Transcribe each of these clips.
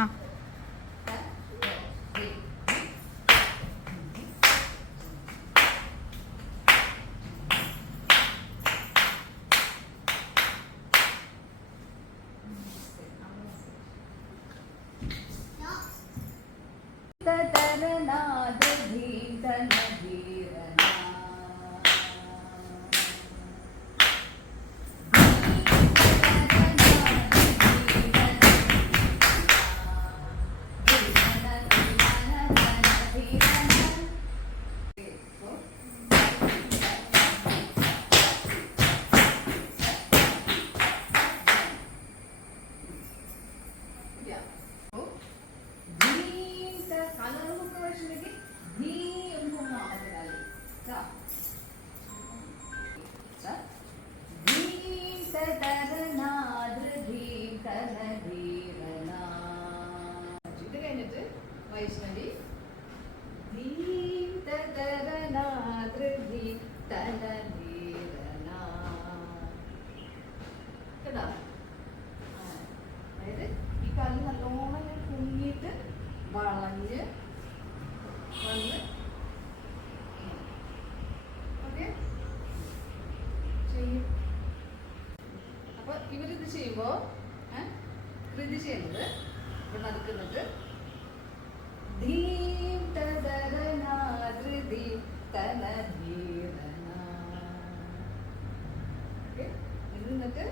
ആ ഇത് കഴിഞ്ഞിട്ട് വൈഷ്ണവി കേട്ടോ. അതായത് ഈ കാലിൽ നല്ലോണം കുഞ്ഞിട്ട് വളഞ്ഞ് വന്ന് ഓക്കെ ചെയ്യും. അപ്പൊ ഇവരിത് ചെയ്യുമ്പോ കൃതി ചെയ്യുന്നത് ഇവിടെ നടക്കുന്നുണ്ട് എന്നിട്ട്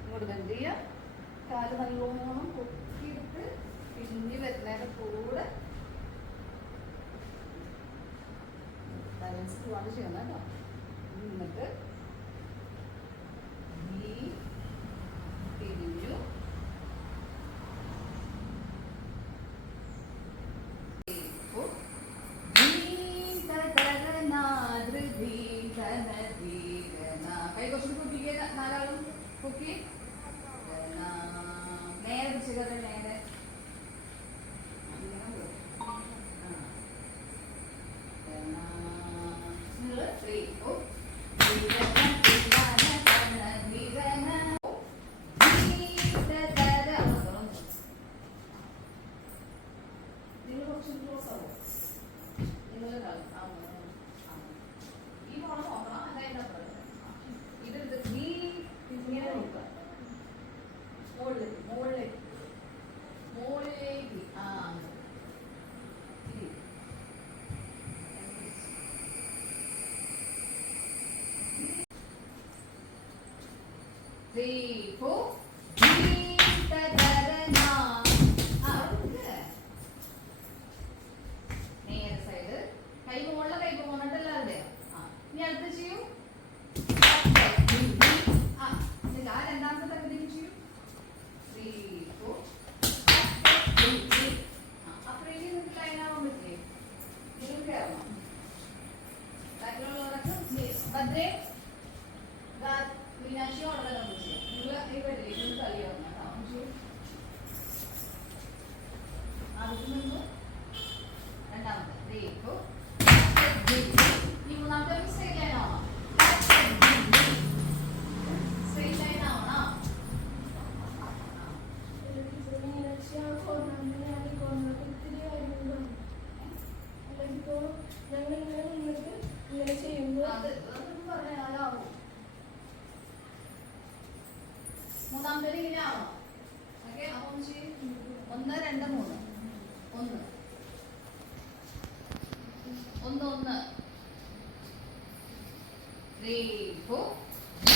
ഇങ്ങോട്ട് ബെൻഡ് ചെയ്യാം. കാല് നല്ലോണം പൊക്കിയിട്ട് പിരിഞ്ഞ് വരുന്നതിന്റെ കൂടെ ബാലൻസ് പോവാണ്ട് ചെയ്യണം കേട്ടോ. എന്നിട്ട് തിരിഞ്ഞു കൈ കുറച്ചും പൊക്കിക്ക്. നാലാളും പൊക്കി നേരെ പിടിച്ച് നേരെ നേരെ സൈഡ് കൈ മുകളിലെ കൈ പോകണട്ടല്ല അവിടെ. ഇനി അടുത്ത് ചെയ്യൂ. ആ രണ്ടാമത്തെ തരത്തിലേക്ക് ചെയ്യൂ. 3 4 അത്രയും നിങ്ങൾക്ക് ലൈനാവാൻ പറ്റില്ലേ? നിങ്ങൾ കയറണം. ബാക്കിലുള്ളവരൊക്കെ ഭദ്രേ മീനാക്ഷിയോടെ നിങ്ങൾ കളിയാവുന്ന ആദ്യത്തിൽ നിന്ന് രണ്ടാമത്തെ ഈ മൂന്നാമത്തെ സ്ട്രെയിറ്റ് ലൈൻ ആവണം. സ്ട്രെയിറ്റ് ലൈൻ ആവണം. മൂന്നാമത്തെ ഇങ്ങനെ ആവണം. ഓക്കെ അപ്പൊ 1 2 3 1 1 3 4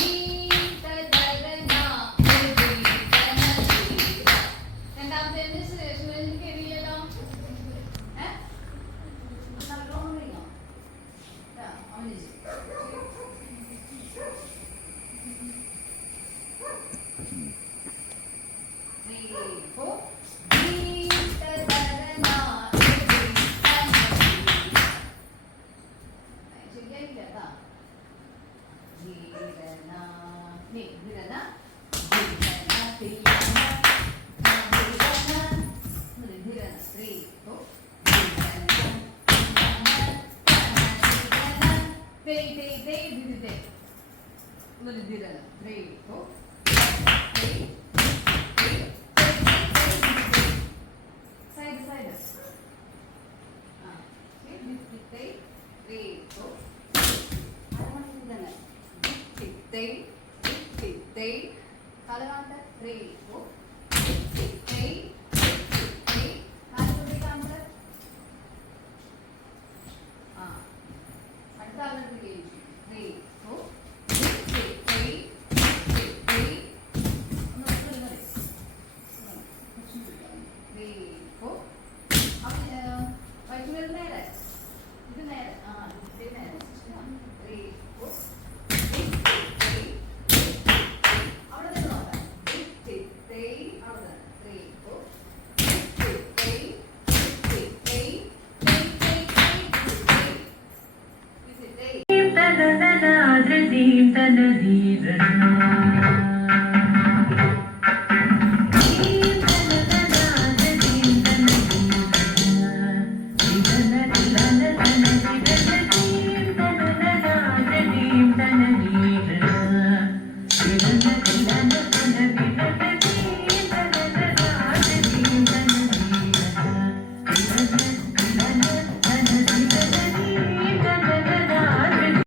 രണ്ടാമത്തെ കയറിയല്ലോ. നല്ലോണം കഴിഞ്ഞോ 3